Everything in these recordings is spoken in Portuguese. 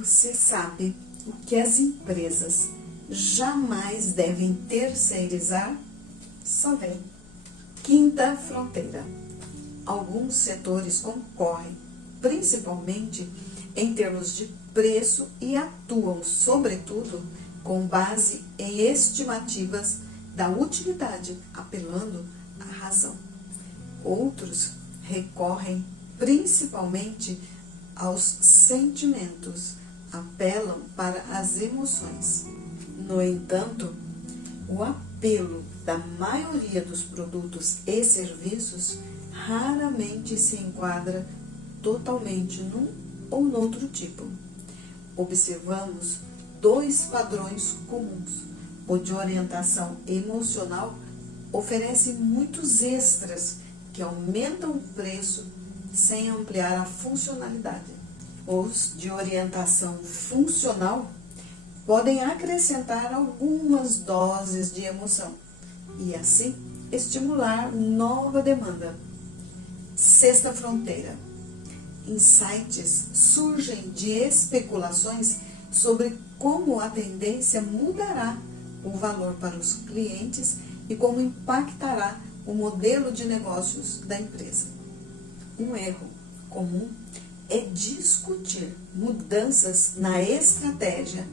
Você sabe o que as empresas jamais devem terceirizar? Só vem. Quinta fronteira. Alguns setores concorrem, principalmente em termos de preço, e atuam, sobretudo, com base em estimativas da utilidade, apelando à razão. Outros recorrem principalmente aos sentimentos, apelam para as emoções. No entanto, o apelo da maioria dos produtos e serviços raramente se enquadra totalmente num ou noutro tipo. Observamos dois padrões comuns. O de orientação emocional oferece muitos extras que aumentam o preço sem ampliar a funcionalidade. Os de orientação funcional podem acrescentar algumas doses de emoção e, assim, estimular nova demanda. Sexta fronteira. Insights surgem de especulações sobre como a tendência mudará o valor para os clientes e como impactará o modelo de negócios da empresa. Um erro comum é discutir mudanças na estratégia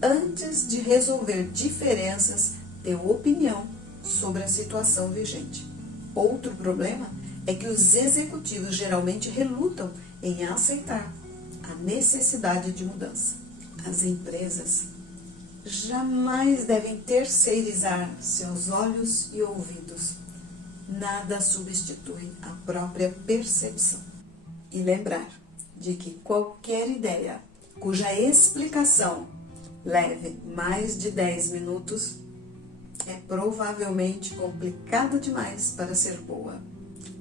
antes de resolver diferenças de opinião sobre a situação vigente. Outro problema é que os executivos geralmente relutam em aceitar a necessidade de mudança. As empresas jamais devem terceirizar seus olhos e ouvidos. Nada substitui a própria percepção. E lembrar de que qualquer ideia cuja explicação leve mais de 10 minutos é provavelmente complicada demais para ser boa.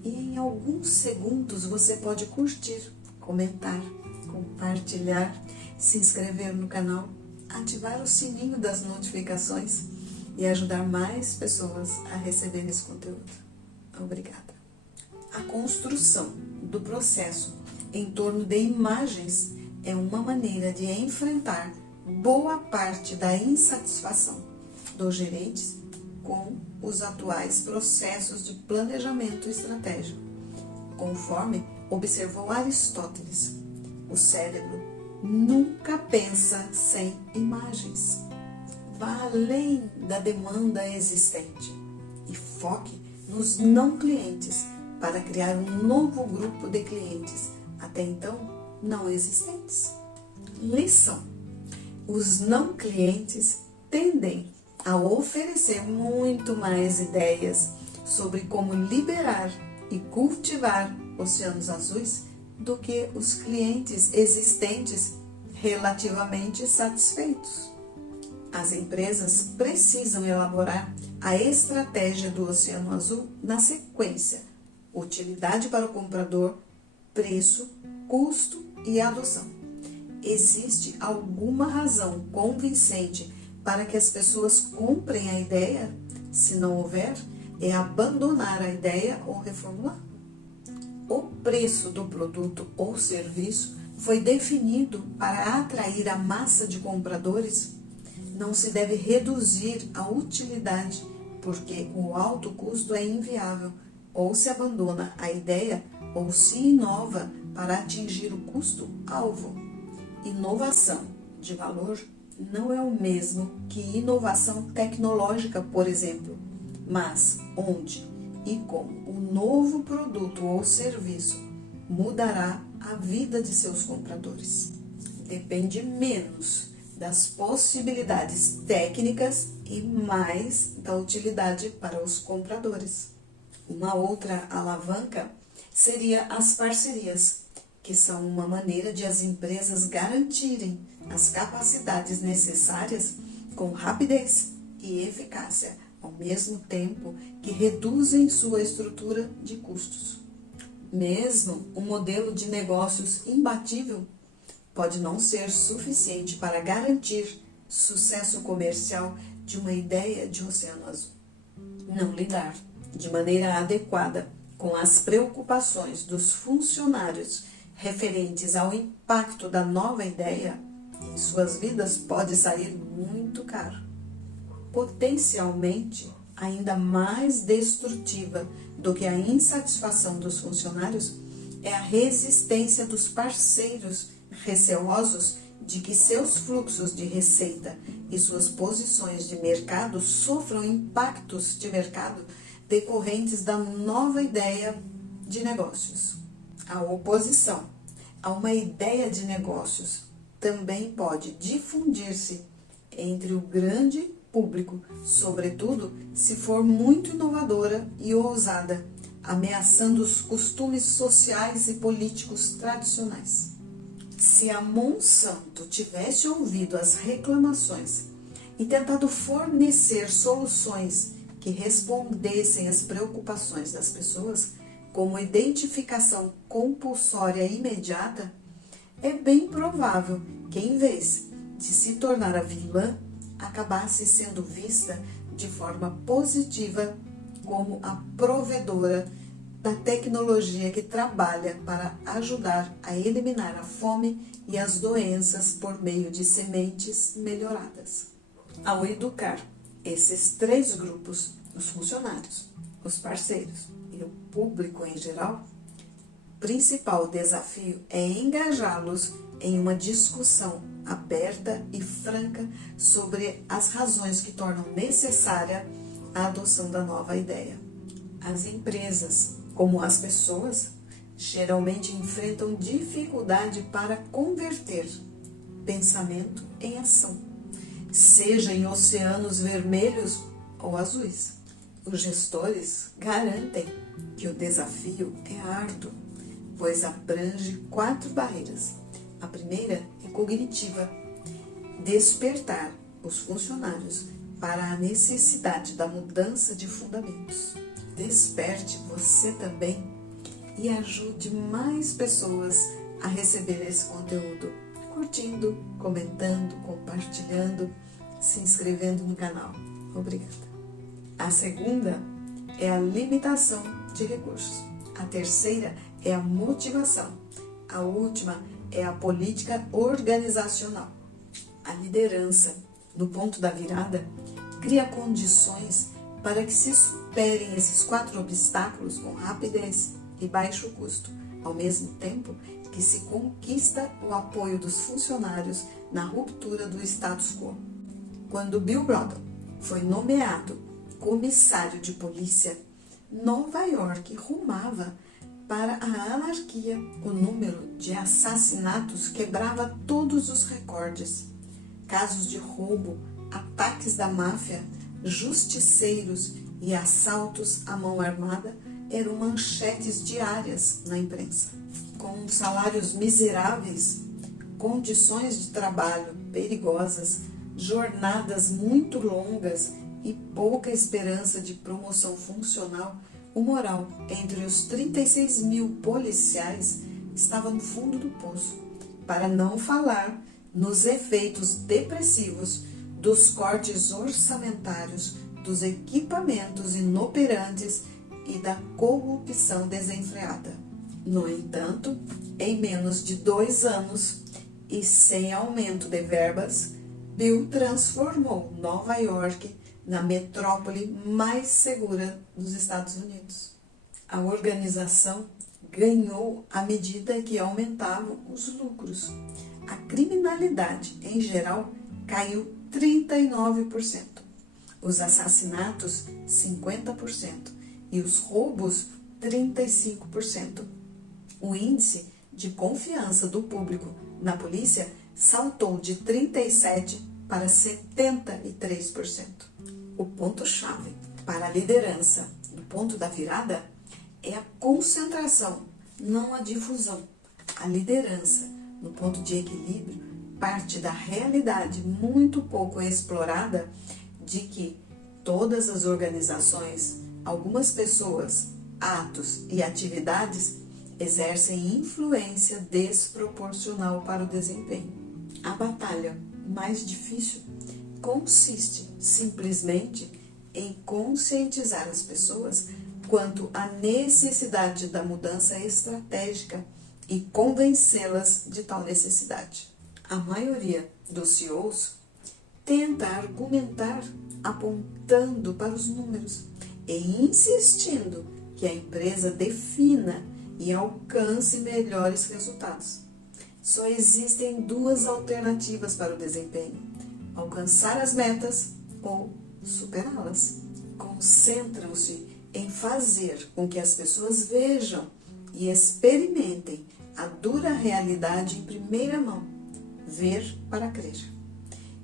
E em alguns segundos você pode curtir, comentar, compartilhar, se inscrever no canal, ativar o sininho das notificações e ajudar mais pessoas a receber esse conteúdo. Obrigada. A construção do processo em torno de imagens é uma maneira de enfrentar boa parte da insatisfação dos gerentes com os atuais processos de planejamento estratégico. Conforme observou Aristóteles, o cérebro nunca pensa sem imagens. Vá além da demanda existente e foque nos não clientes para criar um novo grupo de clientes, até então não existentes. Lição: os não clientes tendem a oferecer muito mais ideias sobre como liberar e cultivar oceanos azuis do que os clientes existentes relativamente satisfeitos. As empresas precisam elaborar a estratégia do Oceano Azul na sequência: utilidade para o comprador, preço, custo e adoção. Existe alguma razão convincente para que as pessoas comprem a ideia? Se não houver, é abandonar a ideia ou reformular. O preço do produto ou serviço foi definido para atrair a massa de compradores. Não se deve reduzir a utilidade, porque o alto custo é inviável. Ou se abandona a ideia ou se inova para atingir o custo-alvo. Inovação de valor não é o mesmo que inovação tecnológica, por exemplo, mas onde e como o novo produto ou serviço mudará a vida de seus compradores. Depende menos das possibilidades técnicas e mais da utilidade para os compradores. Uma outra alavanca seria as parcerias, que são uma maneira de as empresas garantirem as capacidades necessárias com rapidez e eficácia, ao mesmo tempo que reduzem sua estrutura de custos. Mesmo um modelo de negócios imbatível pode não ser suficiente para garantir sucesso comercial de uma ideia de oceano azul. Não lidar de maneira adequada com as preocupações dos funcionários referentes ao impacto da nova ideia em suas vidas pode sair muito caro. Potencialmente ainda mais destrutiva do que a insatisfação dos funcionários é a resistência dos parceiros receosos de que seus fluxos de receita e suas posições de mercado sofram impactos de mercado decorrentes da nova ideia de negócios. A oposição a uma ideia de negócios também pode difundir-se entre o grande público, sobretudo se for muito inovadora e ousada, ameaçando os costumes sociais e políticos tradicionais. Se a Monsanto tivesse ouvido as reclamações e tentado fornecer soluções que respondessem às preocupações das pessoas, como identificação compulsória imediata, é bem provável que, em vez de se tornar a vilã, acabasse sendo vista de forma positiva como a provedora da tecnologia que trabalha para ajudar a eliminar a fome e as doenças por meio de sementes melhoradas. Ao educar esses três grupos, os funcionários, os parceiros e o público em geral, o principal desafio é engajá-los em uma discussão aberta e franca sobre as razões que tornam necessária a adoção da nova ideia. As empresas, como as pessoas, geralmente enfrentam dificuldade para converter pensamento em ação, seja em oceanos vermelhos ou azuis. Os gestores garantem que o desafio é árduo, pois abrange 4 barreiras. A primeira é cognitiva: despertar os funcionários para a necessidade da mudança de fundamentos. Desperte você também e ajude mais pessoas a receber esse conteúdo, curtindo, comentando, compartilhando, se inscrevendo no canal. Obrigada. A segunda é a limitação de recursos. A terceira é a motivação. A última é a política organizacional. A liderança, no ponto da virada, cria condições para que se superem esses 4 obstáculos com rapidez e baixo custo, ao mesmo tempo que se conquista o apoio dos funcionários na ruptura do status quo. Quando Bill Bratton foi nomeado comissário de polícia, Nova York rumava para a anarquia. O número de assassinatos quebrava todos os recordes. Casos de roubo, ataques da máfia, justiceiros e assaltos à mão armada eram manchetes diárias na imprensa. Com salários miseráveis, condições de trabalho perigosas, jornadas muito longas e pouca esperança de promoção funcional, o moral entre os 36 mil policiais estava no fundo do poço, para não falar nos efeitos depressivos dos cortes orçamentários, dos equipamentos inoperantes e da corrupção desenfreada. No entanto, em menos de 2 anos e sem aumento de verbas, Bill transformou Nova York na metrópole mais segura dos Estados Unidos. A organização ganhou à medida que aumentavam os lucros. A criminalidade, em geral, caiu 39%, os assassinatos 50% e os roubos 35%. O índice de confiança do público na polícia saltou de 37% para 73%. O ponto-chave para a liderança do ponto da virada é a concentração, não a difusão. A liderança no ponto de equilíbrio parte da realidade muito pouco explorada de que todas as organizações, algumas pessoas, atos e atividades exercem influência desproporcional para o desempenho. A batalha mais difícil consiste simplesmente em conscientizar as pessoas quanto à necessidade da mudança estratégica e convencê-las de tal necessidade. A maioria dos CEOs tenta argumentar apontando para os números e insistindo que a empresa defina e alcance melhores resultados. Só existem duas alternativas para o desempenho: alcançar as metas ou superá-las. Concentram-se em fazer com que as pessoas vejam e experimentem a dura realidade em primeira mão, ver para crer.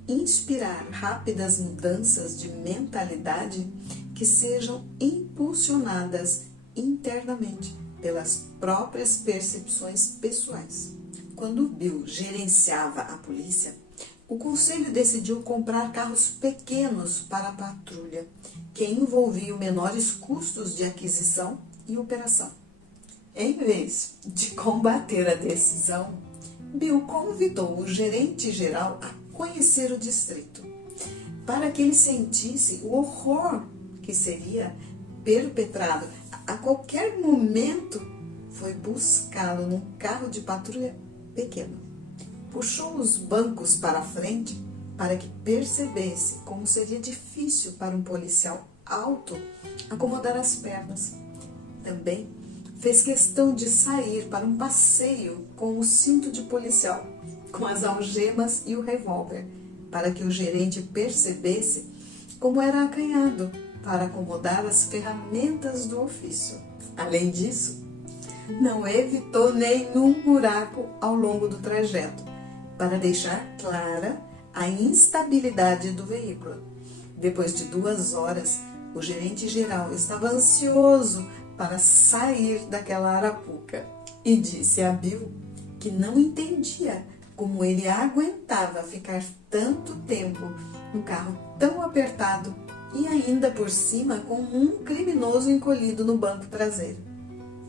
Inspirar rápidas mudanças de mentalidade que sejam impulsionadas internamente pelas próprias percepções pessoais. Quando Bill gerenciava a polícia, o conselho decidiu comprar carros pequenos para a patrulha, que envolviam menores custos de aquisição e operação. Em vez de combater a decisão, Bill convidou o gerente-geral a conhecer o distrito, para que ele sentisse o horror que seria perpetrado a qualquer momento. Foi buscá-lo num carro de patrulha pequeno. Puxou os bancos para a frente para que percebesse como seria difícil para um policial alto acomodar as pernas. Também fez questão de sair para um passeio com o cinto de policial, com as algemas e o revólver, para que o gerente percebesse como era acanhado para acomodar as ferramentas do ofício. Além disso, não evitou nenhum buraco ao longo do trajeto, para deixar clara a instabilidade do veículo. Depois de 2 horas, o gerente-geral estava ansioso para sair daquela arapuca e disse a Bill que não entendia como ele aguentava ficar tanto tempo num carro tão apertado e ainda por cima com um criminoso encolhido no banco traseiro.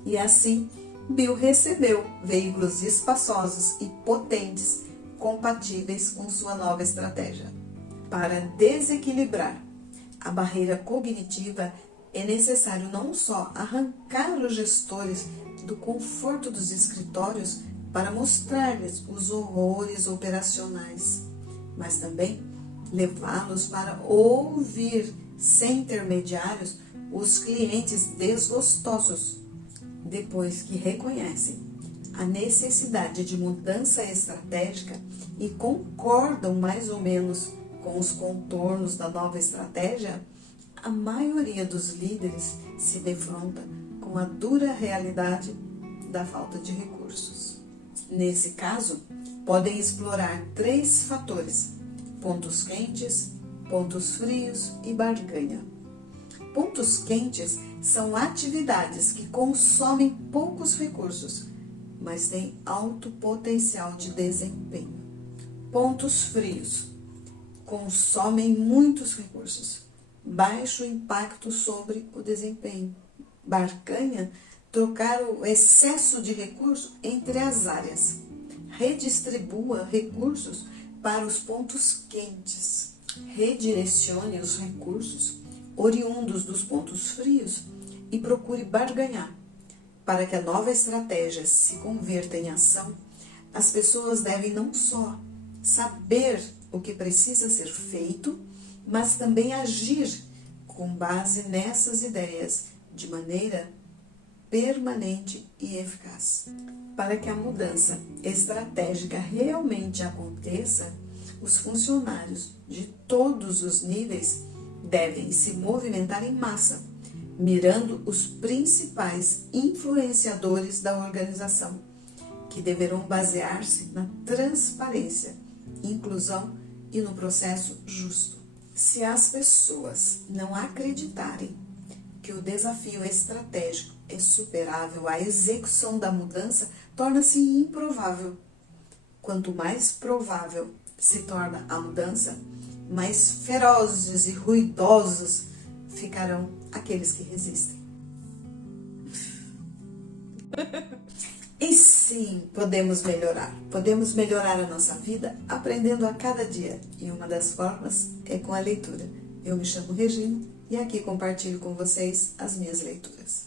E assim, Bill recebeu veículos espaçosos e potentes, compatíveis com sua nova estratégia. Para desequilibrar a barreira cognitiva, é necessário não só arrancar os gestores do conforto dos escritórios para mostrar-lhes os horrores operacionais, mas também levá-los para ouvir, sem intermediários, os clientes desgostosos, depois que reconhecem a necessidade de mudança estratégica e concordam mais ou menos com os contornos da nova estratégia. A maioria dos líderes se defronta com a dura realidade da falta de recursos. Nesse caso, podem explorar 3 fatores: pontos quentes, pontos frios e barganha. Pontos quentes são atividades que consomem poucos recursos, mas têm alto potencial de desempenho. Pontos frios consomem muitos recursos, baixo impacto sobre o desempenho. Barganha, trocar o excesso de recursos entre as áreas. Redistribua recursos para os pontos quentes. Redirecione os recursos oriundos dos pontos frios e procure barganhar. Para que a nova estratégia se converta em ação, as pessoas devem não só saber o que precisa ser feito, mas também agir com base nessas ideias de maneira permanente e eficaz. Para que a mudança estratégica realmente aconteça, os funcionários de todos os níveis devem se movimentar em massa, mirando os principais influenciadores da organização, que deverão basear-se na transparência, inclusão e no processo justo. Se as pessoas não acreditarem que o desafio estratégico é superável, a execução da mudança torna-se improvável. Quanto mais provável se torna a mudança, mais ferozes e ruidosos ficarão aqueles que resistem. E sim, podemos melhorar. Podemos melhorar a nossa vida aprendendo a cada dia. E uma das formas é com a leitura. Eu me chamo Regina e aqui compartilho com vocês as minhas leituras.